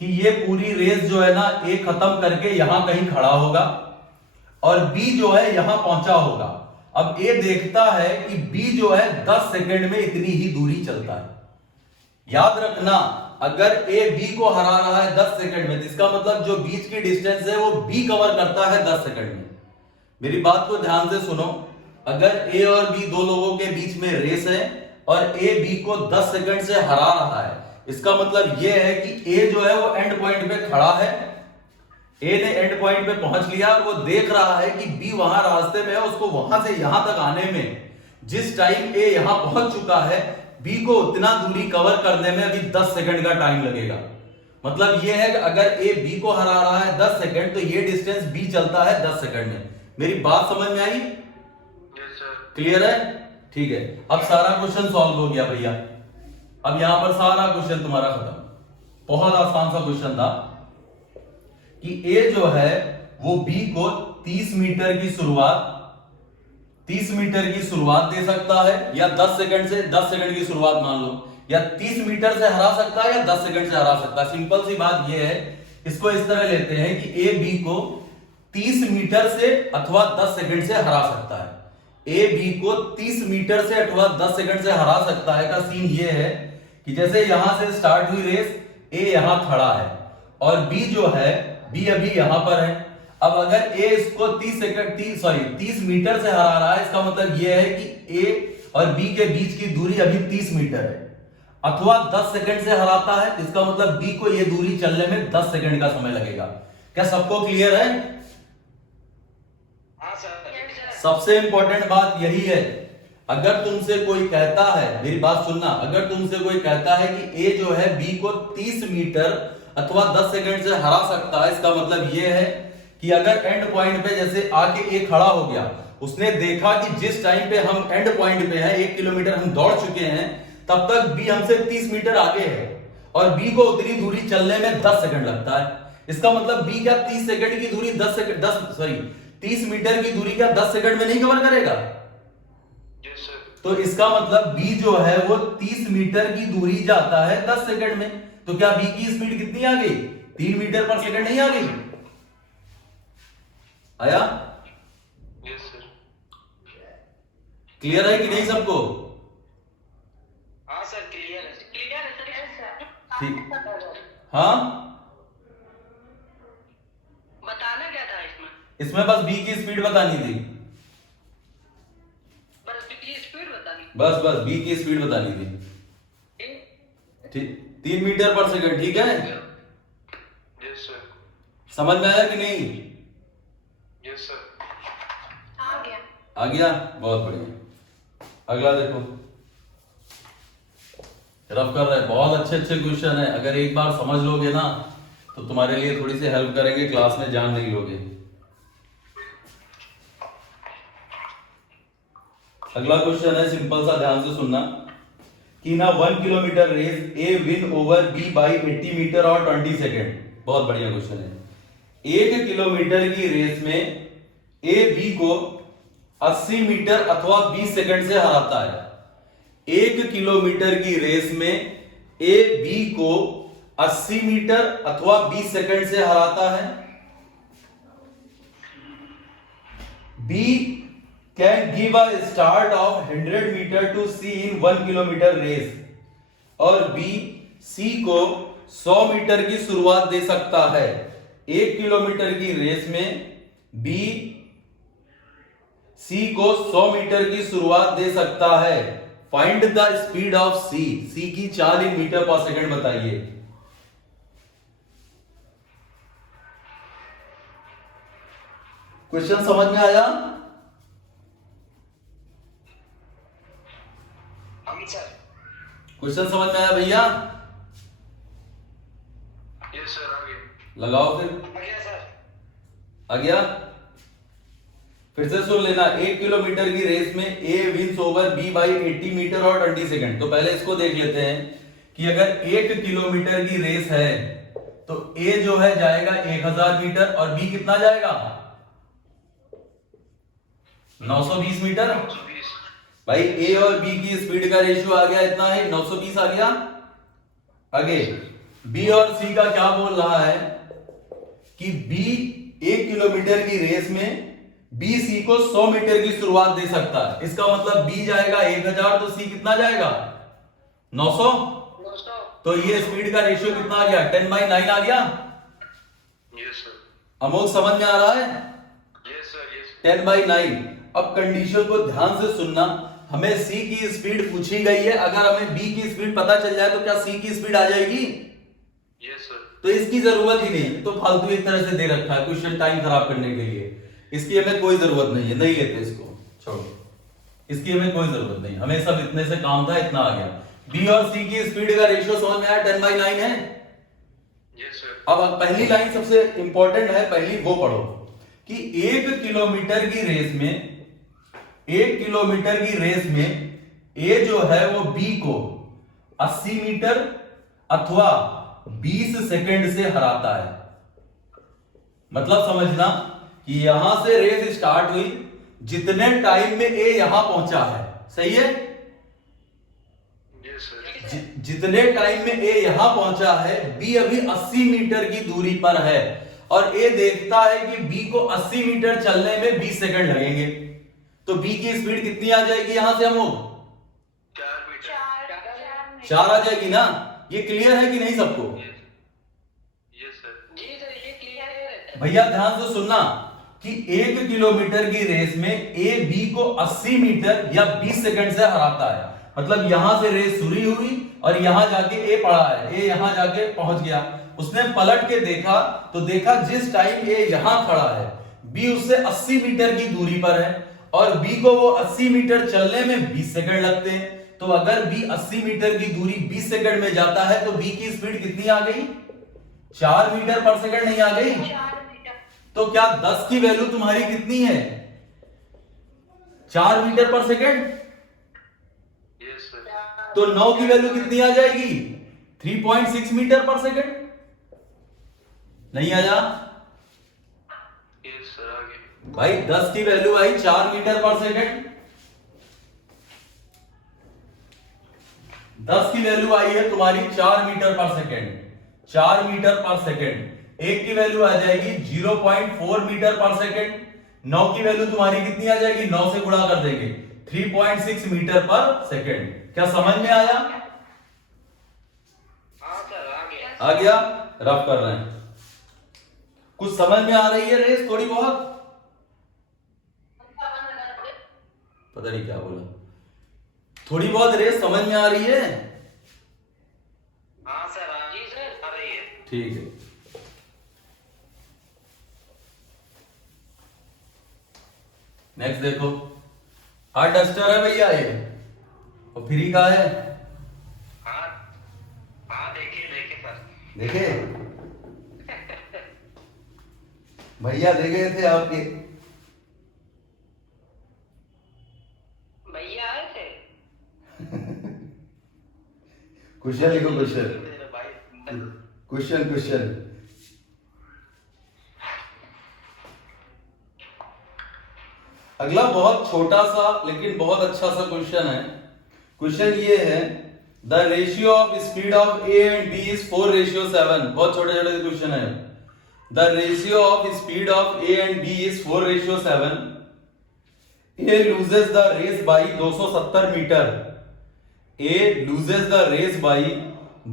कि ये पूरी रेस जो है ना, ए खत्म करके यहां कहीं खड़ा होगा और बी जो है यहां पहुंचा होगा। अब ए देखता है कि बी जो है 10 सेकंड में इतनी ही दूरी चलता है। याद रखना, अगर ए बी को हरा रहा है 10 सेकंड में, तो इसका मतलब जो बीच की डिस्टेंस है वो बी कवर करता है 10 सेकंड में। मेरी बात को ध्यान से सुनो, अगर ए और बी दो लोगों के बीच में रेस है और ए बी को 10 सेकंड से हरा रहा है, इसका मतलब यह है कि ए जो है वो एंड पॉइंट पे खड़ा है, ए ने एंड पॉइंट पे पहुंच लिया और वो देख रहा है कि बी वहां रास्ते में है। उसको वहां से यहां तक आने में जिस टाइम ए यहां पहुंच चुका है, बी को उतना दूरी कवर करने में अभी 10 सेकंड का टाइम लगेगा। मतलब यह है कि अगर ए बी को हरा रहा है 10 सेकंड, तो ये डिस्टेंस बी चलता है 10 सेकंड में। मेरी बात समझ में आई? Yes sir. क्लियर है? ठीक है। अब सारा क्वेश्चन सॉल्व हो गया भैया। अब यहां पर सारा क्वेश्चन तुम्हारा खत्म। बहुत आसान सा क्वेश्चन था कि ए जो है वो बी को 30 मीटर की शुरुआत दे सकता है या 10 सेकंड से, 10 सेकंड की शुरुआत मान लो, या 30 मीटर से हरा सकता है या 10 सेकंड से हरा सकता है। सिंपल सी बात ये है, इसको इस तरह लेते हैं कि ए बी को 30 मीटर से अथवा 10 सेकंड से हरा सकता है। ए बी को 30 मीटर से अथवा 10 सेकंड से हरा सकता है का सीन ये है कि जैसे यहां से स्टार्ट हुई रेस, ए यहां खड़ा है और बी जो है, बी अभी यहां पर है। अब अगर ए इसको 30 मीटर से हरा रहा है, इसका मतलब यह है कि ए और बी के बीच की दूरी अभी 30 मीटर है, अथवा 10 सेकंड से हराता है, इसका मतलब बी को यह दूरी चलने में 10 सेकंड का समय लगेगा। क्या सबको क्लियर है? हाँ सर। सबसे इंपॉर्टेंट बात यही है, अगर तुमसे कोई कहता है, मेरी बात सुनना, अगर तुमसे कोई कहता है कि ए जो है बी को 30 मीटर अथवा 10 सेकंड से हरा सकता है, इसका मतलब यह है कि अगर एंड पॉइंट पे जैसे आके ए खड़ा हो गया, उसने देखा कि जिस टाइम पे हम एंड पॉइंट पे हैं, 1 किलोमीटर हम दौड़ चुके हैं, तब तक बी हमसे 30 मीटर आगे है और बी को उतनी दूरी चलने में 10 सेकंड लगता है। इसका मतलब बी क्या 30 सेकंड की दूरी 30 मीटर की दूरी क्या 10 सेकंड में नहीं कवर करेगा? Yes, sir. तो इसका मतलब b जो है वो 30 मीटर की दूरी जाता है 10 सेकंड में। तो क्या b की स्पीड कितनी आ गई? 3 मीटर पर सेकंड नहीं आ गई? आया? Yes, sir. क्लियर है कि नहीं सबको? हाँ सर, क्लियर है। क्लियर है सर? ठीक। हाँ, बताना क्या था इसमें? इसमें बस b की स्पीड बतानी थी। बस की स्पीड बतानी। बस b की स्पीड बतानी थी। ठीक, 3 मीटर पर सेकंड, ठीक है? Yes, sir. समझ में आया कि नहीं? Yes, sir. आ गया। आ गया? बहुत बढ़िया। अगला देखो, रफ कर रहे हैं। बहुत अच्छे अच्छे क्वेश्चन है, अगर एक बार समझ लोगे ना तो तुम्हारे लिए थोड़ी सी हेल्प करेंगे, क्लास में जान नहीं लोगे। अगला क्वेश्चन है, सिंपल सा, ध्यान से सुनना कि ना 1 kilometre race A win over B by 80 metre और 20 सेकेंड। बहुत बढ़िया क्वेश्चन है। 1 किलोमीटर की रेस में ए बी को 80 मीटर अथवा 20 सेकंड से हराता है। 1 किलोमीटर की रेस में ए बी को 80 मीटर अथवा 20 सेकंड से हराता है। B can give a start of 100 metre to C in 1 kilometre race, और बी सी को 100 मीटर की शुरुआत दे सकता है। 1 किलोमीटर की रेस में बी सी को 100 मीटर की शुरुआत दे सकता है। फाइंड द स्पीड ऑफ सी। सी की चाल इन मीटर पर सेकंड बताइए। क्वेश्चन समझ में आया? हम सर। क्वेश्चन समझ में आया भैया? Yes, sir. आ गया। लगाओ फिर। आ गया सर। आ गया? फिर से सुन लेना। 1 किलोमीटर की रेस में A wins over B by 80 metre और 20 सेकंड। तो पहले इसको देख लेते हैं कि अगर 1 किलोमीटर की रेस है तो ए जो है जाएगा 1000 मीटर और बी कितना जाएगा? 920 मीटर। 920। भाई ए और बी की स्पीड का रेशियो आ गया इतना है, 920 आ गया। आगे बी और सी का क्या बोल रहा है कि बी 1 किलोमीटर की रेस में बी सी को 100 मीटर की शुरुआत दे सकता है। इसका मतलब बी जाएगा 1000 तो सी कितना जाएगा? 900। तो ये स्पीड का रेशियो कितना आ गया? 10/9 आ गया। Yes, sir. अमोघ समझ में आ रहा है? Yes, sir. Yes. 10/9। अब कंडीशन को ध्यान से सुनना। हमें सी की स्पीड पूछी गई है, अगर हमें बी की स्पीड पता चल जाए तो क्या सी की स्पीड आ जाएगी? Yes, sir. तो इसकी जरूरत ही नहीं, तो फालतू एक तरह से दे रखा है क्वेश्चन टाइम खराब करने के लिए। इसकी हमें कोई जरूरत नहीं है, नहीं लेते इसको, छोड़ो। इसकी हमें कोई जरूरत नहीं, हमें सब इतने से काम था, इतना आ गया। बी और सी की स्पीड का रेशियो समझ में आया? 10/9 है। Yes, sir. अब पहली लाइन सबसे इंपॉर्टेंट है, पहली वो पढ़ो कि 1 किलोमीटर की रेस में, 1 किलोमीटर की रेस में ए जो है वो बी को 80 मीटर अथवा 20 सेकंड से हराता है। मतलब समझना कि यहां से रेस स्टार्ट हुई, जितने टाइम में ए यहां पहुंचा है, सही है? Yes, sir. जितने टाइम में ए यहां पहुंचा है, बी अभी 80 मीटर की दूरी पर है और ए देखता है कि बी को 80 मीटर चलने में 20 सेकंड लगेंगे। तो बी की स्पीड कितनी आ जाएगी यहां से? हम 4 मीटर। 4 आ जाएगी ना? ये क्लियर है कि नहीं सबको? Yes, sir. जी सर, ये क्लियर है। भैया ध्यान से सुनना कि 1 किलोमीटर की रेस में ए बी को 80 मीटर या 20 सेकंड से हराता है। मतलब यहां से रेस शुरू हुई और यहां जाके ए पड़ा है, ए यहां जाके पहुंच गया। उसने पलट के देखा तो देखा जिस टाइम ए यहां खड़ा है, बी उससे 80 मीटर की दूरी पर है और बी को वो 80 मीटर चलने में 20 सेकंड लगते हैं। तो अगर बी 80 मीटर की दूरी 20 सेकंड में जाता है तो बी की स्पीड कितनी आ गई? 4 मीटर पर सेकंड नहीं आ गई? 4 मीटर। तो क्या 10 की वैल्यू तुम्हारी कितनी है? 4 मीटर पर सेकंड। Yes, sir. तो 9 की वैल्यू कितनी आ जाएगी? 3.6 मीटर पर सेकंड। नहीं आया? Yes, sir. आ गया। भाई 10 की वैल्यू आई 4 मीटर पर सेकेंड। 10 की वैल्यू आई है तुम्हारी 4 मीटर पर सेकेंड, 4 मीटर पर सेकेंड। एक की वैल्यू आ जाएगी 0.4 मीटर पर सेकेंड। 9 की वैल्यू तुम्हारी कितनी आ जाएगी, 9 से गुणा कर देंगे, 3.6 मीटर पर सेकेंड। क्या समझ में आया? हाँ सर आ गया। आ गया? रफ कर रहे हैं। कुछ समझ में आ रही है रेस थोड़ी बहुत? पता नहीं क्या बोला, थोड़ी बहुत रेस समझ में आ रही है? हाँ सर जी सर आ रही है। ठीक है। नेक्स्ट देखो, डस्टर है भैया ये, और फ्री का है। हाँ हाँ देखे देखे सर। देखे भैया देखे थे आपके। भैया आए थे। क्वेश्चन लिखो, क्वेश्चन मेरे भाई क्वेश्चन क्वेश्चन। अगला बहुत छोटा सा लेकिन बहुत अच्छा सा क्वेश्चन है। क्वेश्चन ये है, the ratio of speed of A and B is 4:7। बहुत छोटे छोटे क्वेश्चन है। The ratio of speed of A and B is 4:7। A loses the race by 270 metre. A loses the race by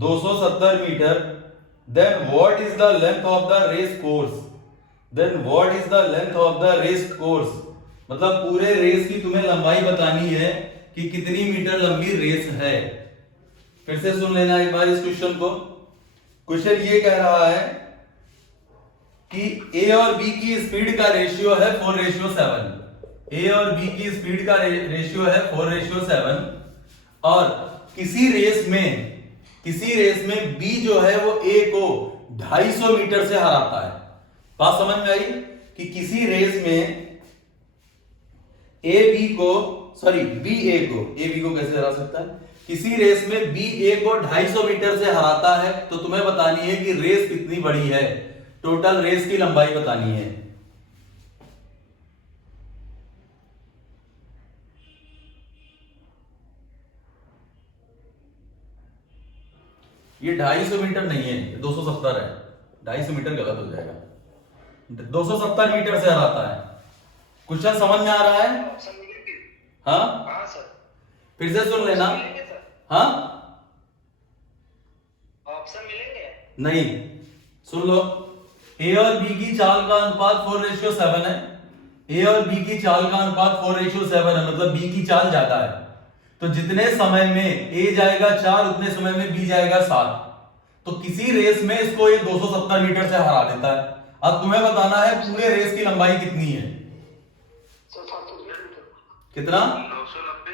270 meter, then what is the length of the race course? Then what is the length of the race course? मतलब पूरे race की तुम्हें लंबाई बतानी है कि कितनी metre लंबी रेस है। फिर से सुन लेना एक बार इस क्वेश्चन को। क्वेश्चन ये कह रहा है कि ए और बी की स्पीड का रेशियो है 4:7। ए और बी की स्पीड का रेशियो है 4:7, और किसी रेस में बी जो है वो ए को 250 मीटर से हराता है। बात समझ में आई कि किसी रेस में बी ए बी को कैसे हरा सकता है? किसी रेस में बी ए को 250 मीटर से हराता है, तो तुम्हें बतानी है कि रेस कितनी बड़ी है, टोटल रेस की लंबाई बतानी है। ये 250 मीटर नहीं है, 270 है। 250 मीटर गलत हो जाएगा, 270 मीटर से हराता है। क्वेश्चन समझ में आ रहा है? ऑप्शन मिलेंगे? हाँ, हाँ सर। फिर से सुन लेना। मिलेंगे सर? हाँ, ऑप्शन मिलेंगे? नहीं, सुन लो। ए और बी की चाल का अनुपात 4:7 है। ए और बी की चाल का अनुपात 4:7 है, मतलब बी की चाल ज्यादा है। तो जितने समय में ए जाएगा 4, उतने समय में बी जाएगा 7। तो किसी रेस में इसको ये 270 मीटर से हरा देता है। अब तुम्हें बताना है पूरे रेस की लंबाई कितनी है। कितना? 990।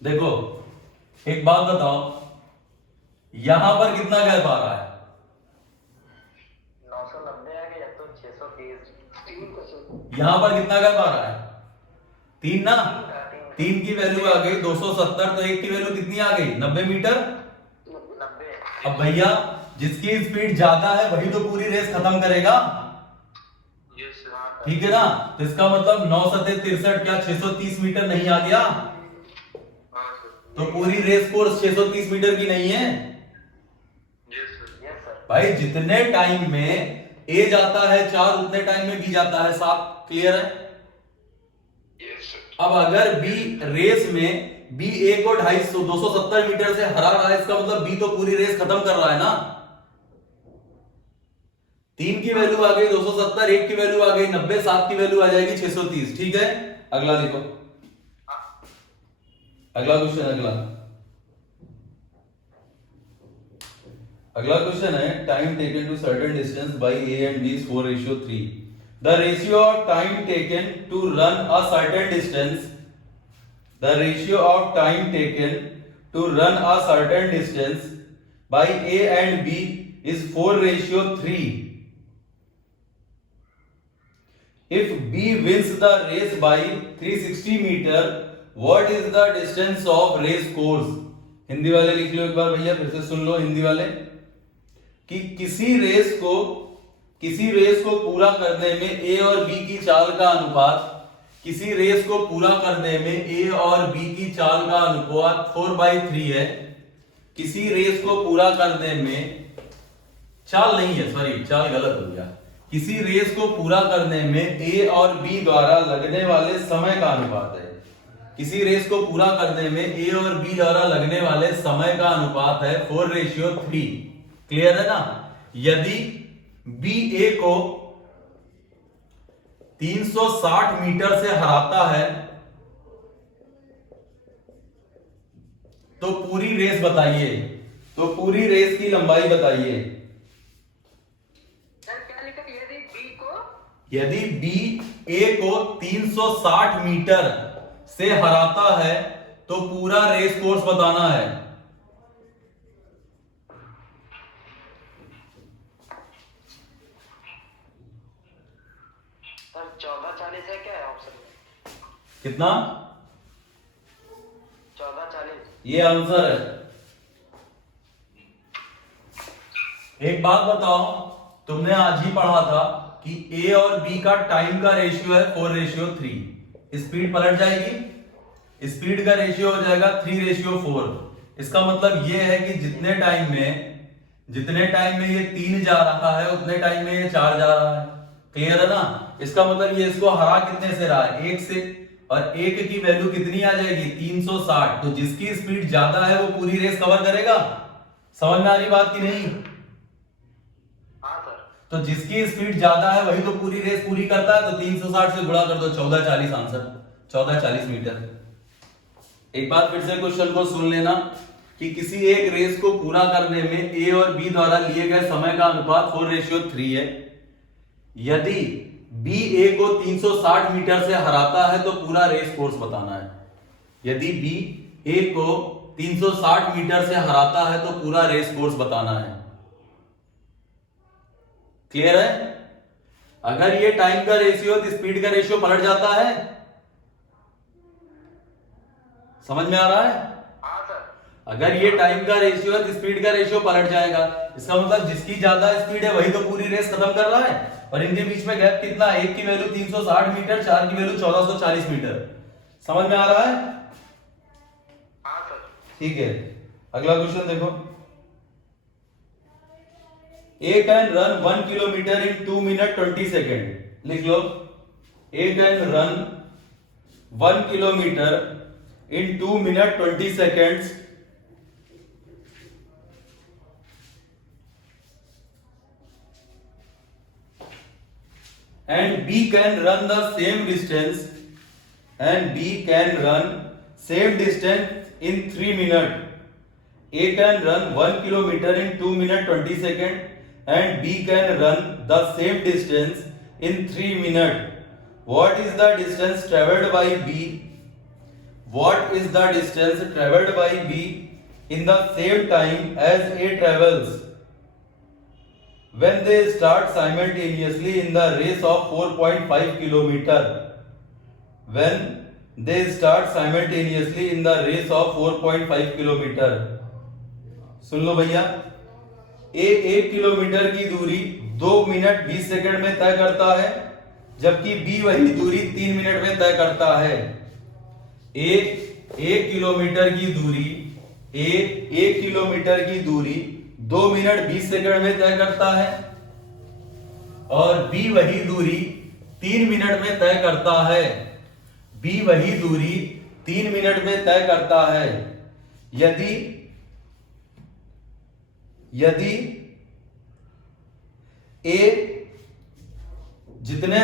देखो एक बात बताओ, यहां पर कितना गैप आ रहा है? 990 आ गया तो 630। यहां पर कितना गैप आ रहा है? 3 ना। 3 की वैल्यू आ गई 270, तो एक की वैल्यू कितनी आ गई? 90 मीटर। 90। अब भैया जिसकी स्पीड ज्यादा है वही तो पूरी रेस खत्म करेगा, यस सर। ठीक है ना? तो इसका मतलब 9 सते 63, क्या 630 मीटर नहीं आ गया? हाँ सर। तो पूरी रेस कोर्स 630 मीटर की नहीं है यस सर। Yes sir. भाई। जितने टाइम में ए जाता है 4, उतने टाइम में बी जाता है 7। क्लियर है? Yes sir. अब अगर बी रेस में बी ए को 270 मीटर से हरा रहा है, इसका मतलब बी तो पूरी रेस खत्म कर रहा है ना। 3 की वैल्यू आ गई 270, 1 की वैल्यू आ गई 90, 7 की वैल्यू आ जाएगी 630। ठीक है, अगला देखो, अगला क्वेश्चन। अगला क्वेश्चन है, time taken to certain distance by A and B is 4:3। The ratio of time taken to run a certain distance, the ratio of time taken to run a certain distance by A and B is 4:3. If B wins the race by 360 meter, what is the distance of race course? Hindi वाले लिख लो एक बार भैया, फिर से सुन लो हिंदी वाले, कि किसी race को किसी रेस को पूरा करने में ए और बी की चाल का अनुपात, किसी रेस को पूरा करने में ए और बी की चाल का अनुपात 4/3 है। किसी रेस को पूरा करने में, चाल नहीं है, सॉरी चाल गलत हो गया। किसी रेस को पूरा करने में ए और बी द्वारा लगने वाले समय का अनुपात है। किसी रेस को पूरा करने में ए और बी द्वारा लगने वाले समय का अनुपात है 4:3। क्लियर है ना? यदि बी ए को 360 मीटर से हराता है तो पूरी रेस बताइए, तो पूरी रेस की लंबाई बताइए। सर क्या लिखा? यदि बी ए को 360 मीटर से हराता है तो पूरा रेस कोर्स बताना है। सर 14:40 है क्या ऑप्शन में? कितना? 14:40। ये आंसर है। एक बात बताओ, तुमने आज ही पढ़ा था कि ए और बी का टाइम का रेशियो है 4:3। स्पीड पलट जाएगी, स्पीड का रेशियो हो जाएगा 3:4। इसका मतलब ये है कि जितने टाइम में ये 3 जा रहा है उतने टाइम में ये 4 जा रहा है। क्लियर है ना? इसका मतलब ये इसको हरा कितने से रहा है? 1 से, और 1 की वैल्यू कितनी आ जाएगी? 360। तो जिसकी स्पीड ज्यादा है वो पूरी रेस कवर करेगा। समझ में आ रही बात की नहीं? हाँ सर। तो जिसकी स्पीड ज्यादा है वही तो पूरी रेस पूरी करता है। तो 360 से गुणा कर दो, 14:40 आंसर, 14:40 मीटर। एक बार फिर से क्वेश्चन को सुन लेना कि किसी एक रेस को पूरा करने में ए और बी द्वारा लिए गए समय का अनुपात 4:3 है। यदि बी ए को 360 मीटर से हराता है तो पूरा रेस कोर्स बताना है। यदि बी ए को 360 मीटर से हराता है तो पूरा रेस कोर्स बताना है। क्लियर है? अगर ये टाइम का रेशियो तो स्पीड का रेशियो पलट जाता है। समझ में आ रहा है? हाँ सर। अगर ये टाइम का रेशियो है तो स्पीड का रेशियो पलट जाएगा। इसका मतलब जिसकी ज्यादा स्पीड है वही तो पूरी रेस खत्म कर रहा है। और इनके बीच में गैप कितना? एक की वैल्यू 360 मीटर, 4 की वैल्यू 1440 मीटर। समझ में आ रहा है? हाँ सर। ठीक है, अगला क्वेश्चन देखो। A can run 1 kilometre in 2 minutes 20 second. लिख लो, A can run 1 kilometre in 2 minutes 20 seconds and B can run the same distance in 3 minutes. A can run 1 kilometer in 2 minutes 20 seconds and B can run the same distance in 3 minutes. What is the distance traveled by B? What is the distance traveled by B in the same time as A travels when they start simultaneously in the race of 4.5 kilometer? When they start simultaneously in the race of 4.5 kilometer. सुन लो भैया, ए 1 kilometre की दूरी 2 minute 20 second में तय करता है, जबकि B वही दूरी 3 मिनट में तय करता है। ए 1 किलोमीटर की दूरी 2 मिनट 20 सेकंड में तय करता है और बी वही दूरी 3 मिनट में तय करता है। बी वही दूरी 3 मिनट में तय करता है। यदि ए जितने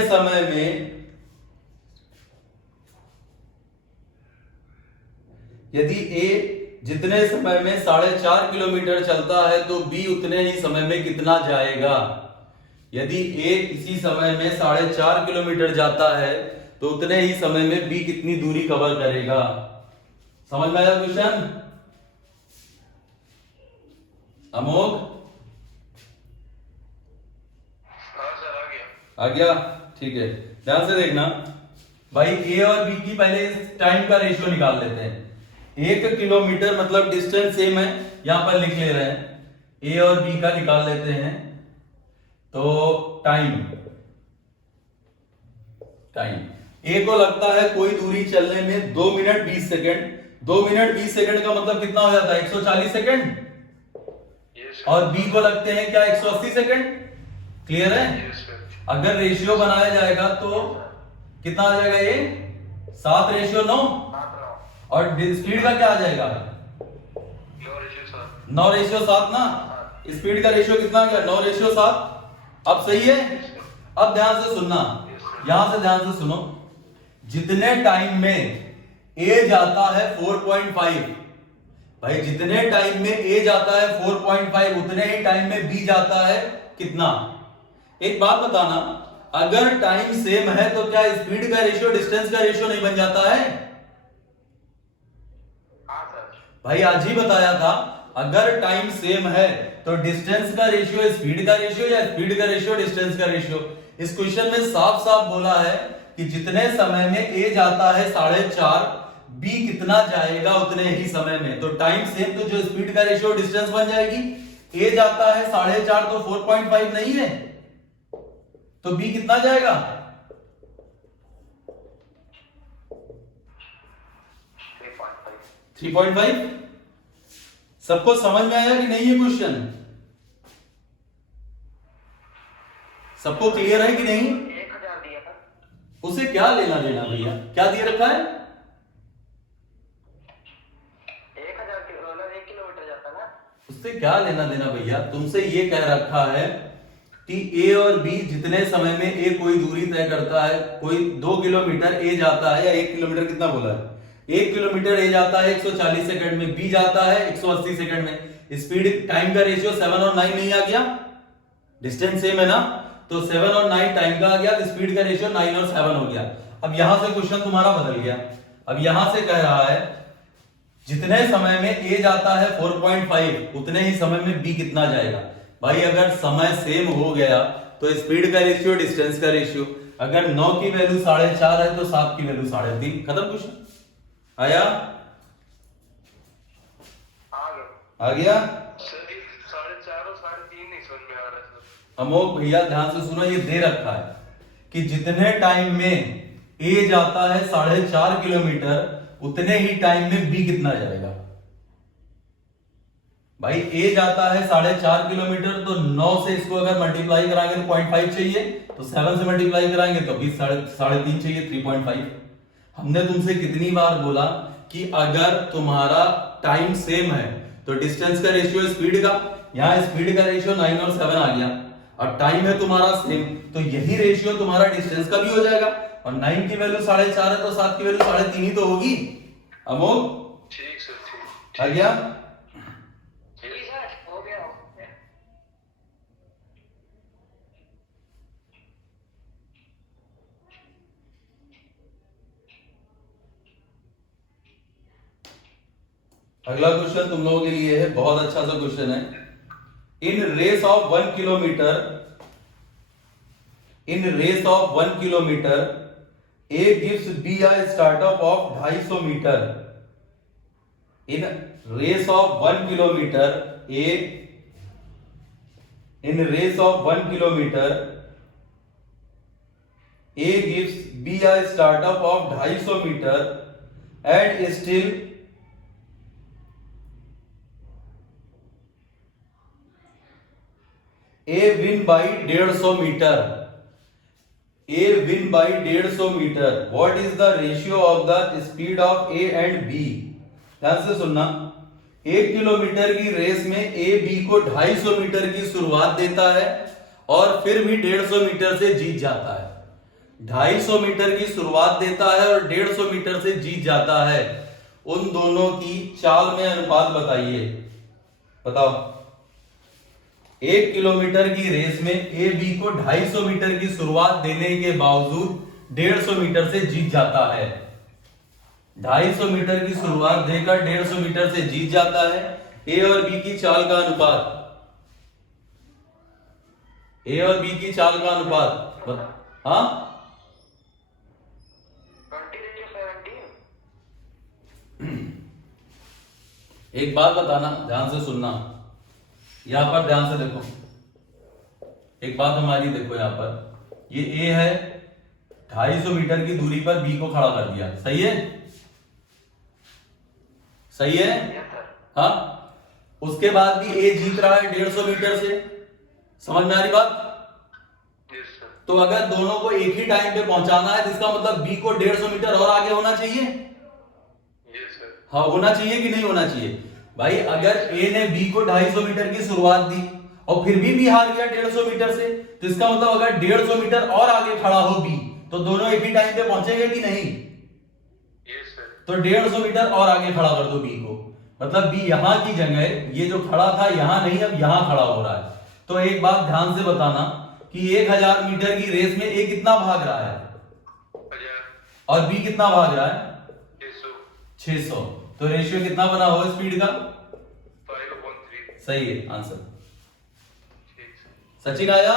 समय में 4.5 किलोमीटर चलता है तो बी उतने ही समय में कितना जाएगा? यदि ए इसी समय में 4.5 किलोमीटर जाता है तो उतने ही समय में बी कितनी दूरी कवर करेगा? समझ में आया क्वेश्चन? अमोघ हाँ सर, आ गया? ठीक है, ध्यान से देखना भाई। ए और बी की पहले टाइम का रेशियो निकाल लेते हैं। 1 किलोमीटर मतलब डिस्टेंस सेम है, यहां पर लिख ले रहे हैं। ए और बी का निकाल लेते हैं। तो टाइम ए को लगता है कोई दूरी चलने में 2 मिनट 20 सेकेंड। 2 मिनट 20 सेकेंड का मतलब कितना हो जाता है? 140 सेकेंड। yes, और बी को लगते हैं क्या? 180 सेकेंड। क्लियर है? yes, sir. अगर रेशियो बनाया जाएगा तो कितना आ जाएगा? ये 7:9। और स्पीड का क्या आ जाएगा? 9:7 ना। स्पीड का रेशियो कितना आ गया? 9:7। अब सही है? अब ध्यान से सुनना, यहां से ध्यान से सुनो। जितने टाइम में ए जाता है 4.5, भाई जितने टाइम में ए जाता है 4.5 उतने ही टाइम में बी जाता है कितना? एक बात बताना, अगर टाइम सेम है तो क्या स्पीड का रेशियो डिस्टेंस का रेशियो नहीं बन जाता है? भाई आज ही बताया था, अगर टाइम सेम है तो डिस्टेंस का रेशियो स्पीड का रेशियो या स्पीड का रेशियो डिस्टेंस का रेशियो। इस क्वेश्चन में साफ साफ बोला है कि जितने समय में ए जाता है 4.5, बी कितना जाएगा उतने ही समय में। तो टाइम सेम तो जो स्पीड का रेशियो डिस्टेंस बन जाएगी। ए जाता है 4.5 तो 4.5 नहीं है, तो बी कितना जाएगा? 3.5। सबको समझ में आया कि नहीं ये क्वेश्चन? सबको क्लियर है कि नहीं? 1000 दिया था। उसे क्या लेना देना भैया? क्या दिए रखा है? 1000 1 किलोमीटर जाता ना। उससे क्या लेना देना भैया? तुमसे ये कह रखा है कि ए और बी जितने समय में ए कोई दूरी तय करता है, कोई 2 किलोमीटर ए जाता है, या 1 किलोमीटर कितना बोला है? 1 किलोमीटर ए जाता है 140 सेकंड में, बी जाता है 180 सेकंड में। स्पीड टाइम का रेशियो 7 और 9 नहीं आ गया? डिस्टेंस सेम है ना, तो 7 और 9 टाइम का आ गया, तो स्पीड का रेशियो 9 और 7 हो गया। अब यहां से क्वेश्चन तुम्हारा बदल गया। अब यहां से कह रहा है जितने समय में ए जाता है 4.5 उतने ही समय में बी कितना जाएगा। भाई अगर समय सेम हो गया तो स्पीड का रेशियो डिस्टेंस का रेशियो, अगर 9 की वैल्यू 4.5 है तो 7 की वैल्यू 3.5। खत्म क्वेश्चन। आया? आ गया? सर ये 4.5 और 3.5 नहीं समझ में आ रहा है सर। अमोक भैया ध्यान से सुनो, ये दे रखा है कि जितने टाइम में ए जाता है 4.5 किलोमीटर उतने ही टाइम में बी कितना जाएगा। भाई ए जाता है 4.5 किलोमीटर, तो 9 से इसको अगर मल्टीप्लाई कराएंगे तो 0.5 चाहिए, तो 7 से मल्टीप्लाई कराएंगे तो भी 3.5 चाहिए, 3.5। हमने तुमसे कितनी बार बोला कि अगर तुम्हारा टाइम सेम है तो डिस्टेंस का रेशियो स्पीड का, यहां स्पीड का रेशियो 9 और 7 आ गया, और टाइम है तुम्हारा सेम, तो यही रेशियो तुम्हारा डिस्टेंस का भी हो जाएगा। और 9 की वैल्यू 4.5 है तो 7 की वैल्यू 3.5 ही तो होगी। अमोक ठीक सर, ठीक आ गया? जी सर, हो गया। अगला क्वेश्चन तुम लोगों के लिए है, बहुत अच्छा सा क्वेश्चन है। In race of 1 kilometre, in race of 1 kilometre A gives B a startup of 250 metre. In race of 1 kilometer A, in race of 1 kilometer A gives B a startup of 250 metre and still A win by 150 metre. A win by 150 metre. What is the ratio of the speed of A and B? ध्यान से सुनना, 1 kilometre की race में A B को 250 metre की शुरुआत देता है और फिर भी 150 मीटर से जीत जाता है। 250 मीटर की शुरुआत देता है और 150 मीटर से जीत जाता है। उन दोनों की चाल में अनुपात बताइए। बताओ। 1 किलोमीटर की रेस में ए बी को 250 मीटर की शुरुआत देने के बावजूद 150 मीटर से जीत जाता है। 250 मीटर की शुरुआत देकर 150 मीटर से जीत जाता है। ए और बी की चाल का अनुपात, ए और बी की चाल का अनुपात, हाँ 20:17। एक बात बताना, ध्यान से सुनना, यहां पर ध्यान से देखो। एक बात हमारी देखो यहाँ पर, ये ए है, 250 मीटर की दूरी पर बी को खड़ा कर दिया, सही है? सही है? Yes sir. हाँ, उसके बाद भी ए जीत रहा है 150 मीटर से, समझ में आ रही बात? Yes sir. तो अगर दोनों को एक ही टाइम पे पहुंचाना है तो इसका मतलब बी को 150 मीटर और आगे होना चाहिए। Yes sir. हाँ, होना चाहिए कि नहीं होना चाहिए भाई? अगर ए ने बी को 250 मीटर की शुरुआत दी और फिर भी बी हार गया 150 मीटर से, तो इसका मतलब अगर 150 मीटर और आगे खड़ा हो बी, तो दोनों एक ही टाइम पे पहुंचेंगे कि नहीं? Yes sir. तो 150 मीटर और आगे खड़ा कर दो बी को, मतलब बी यहां की जगह, ये जो खड़ा था यहां नहीं, अब यहां खड़ा हो रहा है। तो एक बात ध्यान से बताना कि 1000 मीटर की रेस में ए कितना भाग रहा है 1000। और बी कितना भाग रहा है 600। 600। तो रेशियो कितना बना हो स्पीड का? 5/3। सही है आंसर। ठीक सर। सचिन आया?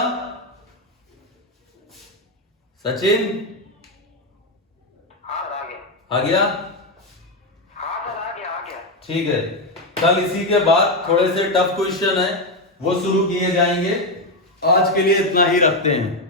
सचिन हाँ सर, आ गया। आ गया? हाँ सर, आ गया। ठीक है, कल इसी के बाद थोड़े से टफ क्वेश्चन है वो शुरू किए जाएंगे। आज के लिए इतना ही रखते हैं।